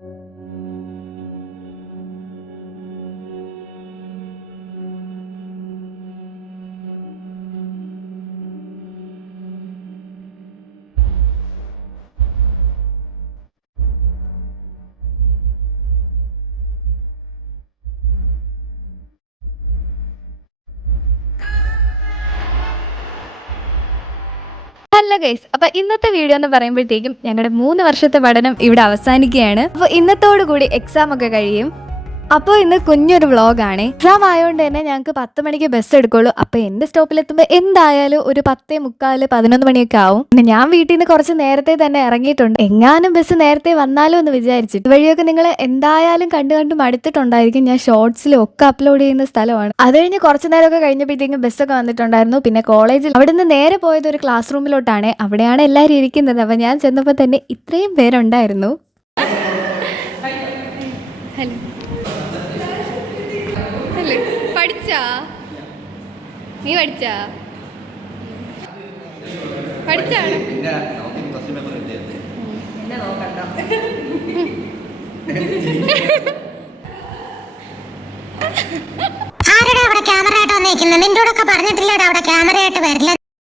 Hello guys, അപ്പൊ ഇന്നത്തെ video എന്ന് പറയുമ്പോഴത്തേക്കും ഞങ്ങളുടെ 3 വർഷത്തെ പഠനം ഇവിടെ അവസാനിക്കുകയാണ്. അപ്പൊ ഇന്നത്തോടു കൂടി എക്സാം ഒക്കെ കഴിയും. അപ്പോൾ ഇന്ന് കുഞ്ഞൊരു വ്ളോഗാണ്. എക്സാം ആയതുകൊണ്ട് തന്നെ ഞങ്ങൾക്ക് 10 മണിക്ക് ബസ് എടുക്കുള്ളൂ. അപ്പോൾ എൻ്റെ സ്റ്റോപ്പിലെത്തുമ്പോൾ എന്തായാലും ഒരു 10:45 11 മണിയൊക്കെ ആവും. പിന്നെ ഞാൻ വീട്ടിൽ നിന്ന് കുറച്ച് നേരത്തെ തന്നെ ഇറങ്ങിയിട്ടുണ്ട്. എങ്ങാനും ബസ് നേരത്തെ വന്നാലോ എന്ന് വിചാരിച്ചിട്ട്. വഴിയൊക്കെ നിങ്ങൾ എന്തായാലും കണ്ടു മടുത്തിട്ടുണ്ടായിരിക്കും. ഞാൻ ഷോർട്സിലും ഒക്കെ അപ്ലോഡ് ചെയ്യുന്ന സ്ഥലമാണ്. അത് കഴിഞ്ഞ് കുറച്ച് നേരമൊക്കെ കഴിഞ്ഞപ്പോഴത്തേക്കും ബസ്സൊക്കെ വന്നിട്ടുണ്ടായിരുന്നു. പിന്നെ കോളേജിൽ അവിടെ നിന്ന് നേരെ പോയത് ഒരു ക്ലാസ് റൂമിലോട്ടാണ്. അവിടെയാണ് എല്ലാവരും ഇരിക്കുന്നത്. അപ്പോൾ ഞാൻ ചെന്നപ്പോൾ തന്നെ ഇത്രയും പേരുണ്ടായിരുന്നു. ഹലോ, പഠിച്ചാ? നീ പഠിച്ചാ? പഠിച്ചാണ്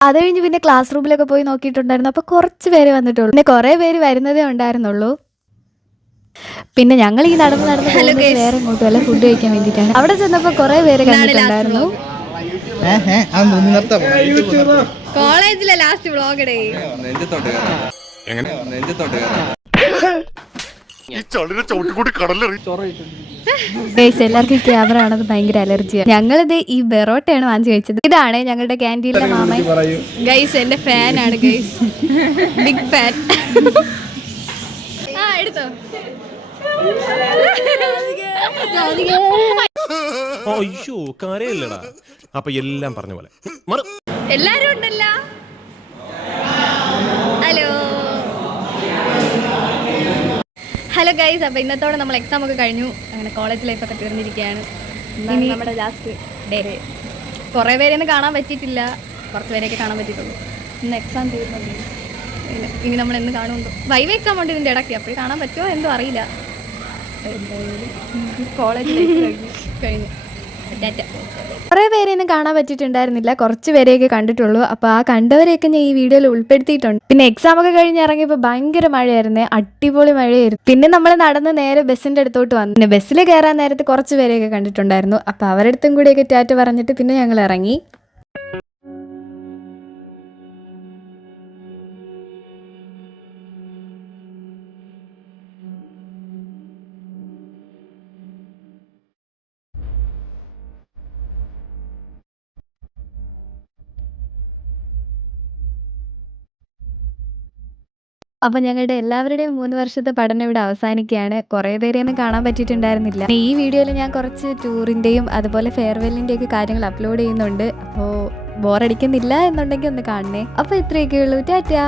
അത് കഴിഞ്ഞ് പിന്നെ ക്ലാസ് റൂമിലൊക്കെ പോയി നോക്കിയിട്ടുണ്ടായിരുന്നു. അപ്പൊ കുറച്ച് പേര് വന്നിട്ടുള്ളൂ. പിന്നെ കുറെ പേര് വരുന്നതേ ഉണ്ടായിരുന്നുള്ളൂ. പിന്നെ ഞങ്ങൾ ഈ നടന്ന് വേറെ ഇങ്ങോട്ടും അല്ല ഫുഡ് കഴിക്കാൻ വേണ്ടിയിട്ടാണ്. അവിടെ ചെന്നപ്പോ കുറെ പേര് കണ്ടിട്ടുണ്ടായിരുന്നു. കോളേജിലെ ലാസ്റ്റ് വ്ളോഗടേ. എല്ലാവർക്കും ക്യാമറ ആണത് ഭയങ്കര അലർജിയാണ്. ഞങ്ങളിത് ഈ ബെറോട്ടയാണ് വാങ്ങിച്ചു കഴിച്ചത്. ഇതാണ് ഞങ്ങളുടെ ക്യാൻറ്റീനിലെ മാമൻ. ഗൈസ് എന്റെ ഫാനാണ് ഗൈസ്, ബിഗ് ഫാൻ. ആ എടുത്തോ. അയ്യോ കാര്യമില്ലടാ. അപ്പൊ എല്ലാം പറഞ്ഞ പോലെ എല്ലാരും ഉണ്ടല്ലോ. ഹലോ ഗൈസ്, അപ്പൊ ഇന്നത്തോടെ നമ്മൾ എക്സാം ഒക്കെ കഴിഞ്ഞു. അങ്ങനെ കോളേജ് ലൈഫൊക്കെ തീർന്നിരിക്കുകയാണ്. നമ്മുടെ ലാസ്റ്റ് ഡേ. കുറേ പേരെയൊന്നും കാണാൻ പറ്റിയിട്ടില്ല, കുറച്ച് പേരെയൊക്കെ കാണാൻ പറ്റിയിട്ടുള്ളൂ. ഇന്ന് എക്സാം തീർന്നു. ഇനി നമ്മൾ എന്ന് കാണുന്നുണ്ടോ? വൈവ എക്സാം ഉണ്ട് ഇതിൻ്റെ ഇടയ്ക്ക്. അപ്പോൾ കാണാൻ പറ്റുമോ എന്തോ അറിയില്ല. കോളേജ് ലൈഫ് കഴിഞ്ഞു. കുറേ പേരെയൊന്നും കാണാൻ പറ്റിയിട്ടുണ്ടായിരുന്നില്ല, കുറച്ച് പേരെയൊക്കെ കണ്ടിട്ടുള്ളൂ. അപ്പോൾ ആ കണ്ടവരെയൊക്കെ ഞാൻ ഈ വീഡിയോയിൽ ഉൾപ്പെടുത്തിയിട്ടുണ്ട്. പിന്നെ എക്സാം ഒക്കെ കഴിഞ്ഞ് ഇറങ്ങിയപ്പോൾ ഭയങ്കര മഴയായിരുന്നേ, അടിപൊളി മഴയായിരുന്നു. പിന്നെ നമ്മൾ നടന്ന് നേരെ ബസ്സിൻ്റെ അടുത്തോട്ട് വന്നു. പിന്നെ ബസ്സിൽ കയറാൻ നേരത്ത് കുറച്ച് പേരെയൊക്കെ കണ്ടിട്ടുണ്ടായിരുന്നു. അപ്പോൾ അവരുടെ അടുത്തും കൂടിയൊക്കെ ടാറ്റ പറഞ്ഞിട്ട് പിന്നെ ഞങ്ങൾ ഇറങ്ങി. അപ്പോൾ ഞങ്ങളുടെ എല്ലാവരുടെയും 3 വർഷത്തെ പഠനം ഇവിടെ അവസാനിക്കുകയാണ്. കുറേ പേരെയൊന്നും കാണാൻ പറ്റിയിട്ടുണ്ടായിരുന്നില്ല. ഈ വീഡിയോയിൽ ഞാൻ കുറച്ച് ടൂറിൻ്റെയും അതുപോലെ ഫെയർവെല്ലിൻ്റെയൊക്കെ കാര്യങ്ങൾ അപ്ലോഡ് ചെയ്യുന്നുണ്ട്. അപ്പോൾ ബോറടിക്കുന്നില്ല എന്നുണ്ടെങ്കിൽ ഒന്ന് കാണണേ. അപ്പോൾ ഇത്രയൊക്കെ ഉള്ളൂ. ടാറ്റാ.